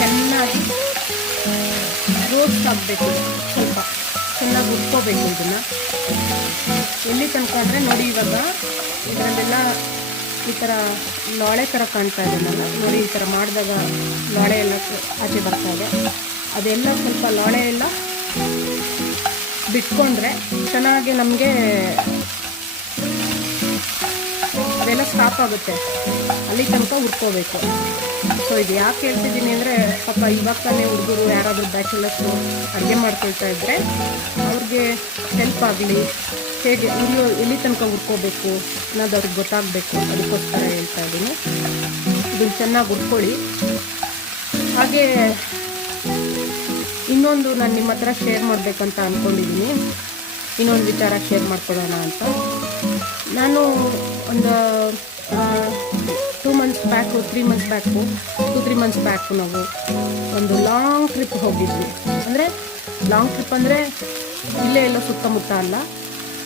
ಚೆನ್ನಾಗಿ ರೋಸ್ಟ್ ಆಗಬೇಕು. ಸ್ವಲ್ಪ ಚೆನ್ನಾಗಿ ಹುರ್ಕೋಬೇಕು ಇದನ್ನು. ಎಲ್ಲಿ ತನಕ ಅಂದರೆ ನೋಡಿ, ಇವಾಗ ಇದರಲ್ಲೆಲ್ಲ ಈ ಥರ ಲೋಳೆ ಥರ ಕಾಣ್ತಾ ಇದೆನಲ್ಲ ನೋಡಿ, ಈ ಥರ ಮಾಡಿದಾಗ ಲೋಳೆ ಎಲ್ಲ ಆಚೆ ಬರ್ತಾ ಇದೆ. ಅದೆಲ್ಲ ಸ್ವಲ್ಪ ಲೋಳೆ ಎಲ್ಲ ಬಿಟ್ಕೊಂಡ್ರೆ ಚೆನ್ನಾಗಿ ನಮಗೆ ಅದೆಲ್ಲ ಸ್ಟಾಪ್ ಆಗುತ್ತೆ. ಅಲ್ಲಿ ತನಕ ಹುರ್ಕೋಬೇಕು. ಸೊ ಇದು ಯಾಕೆ ಹೇಳ್ತಿದ್ದೀನಿ ಅಂದರೆ, ಪಾಪ ಇವಾಗ ತಾನೇ ಹುಡುಗರು ಯಾರಾದರೂ ಬ್ಯಾಚುಲರ್ಸು ಅಡುಗೆ ಮಾಡ್ಕೊಳ್ತಾ ಇದ್ದರೆ ಅವ್ರಿಗೆ ಹೆಲ್ಪ್ ಆಗಲಿ, ಹೇಗೆ ಎಲ್ಲಿ ತನಕ ಹುರ್ಕೋಬೇಕು ಅನ್ನೋದು ಅವ್ರಿಗೆ ಗೊತ್ತಾಗಬೇಕು. ಅದಕ್ಕೋಸ್ಕರ ಹೇಳ್ತಾ ಇದ್ದೀನಿ. ಇದನ್ನು ಚೆನ್ನಾಗಿ ಹುರ್ಕೊಳ್ಳಿ. ಹಾಗೆ ಇನ್ನೊಂದು ನಾನು ನಿಮ್ಮ ಹತ್ರ ಶೇರ್ ಮಾಡಬೇಕಂತ ಅಂದ್ಕೊಂಡಿದ್ದೀನಿ. ಇನ್ನೊಂದು ವಿಚಾರ ಶೇರ್ ಮಾಡ್ಕೊಳ್ಳೋಣ ಅಂತ. ನಾನು ಒಂದು 2 months back 3 months back 2-3 months back ನಾವು ಒಂದು ಲಾಂಗ್ ಟ್ರಿಪ್ ಹೋಗಿದ್ವಿ. ಅಂದರೆ ಲಾಂಗ್ ಟ್ರಿಪ್ ಅಂದರೆ ಇಲ್ಲೇ ಎಲ್ಲ ಸುತ್ತಮುತ್ತ ಅಲ್ಲ,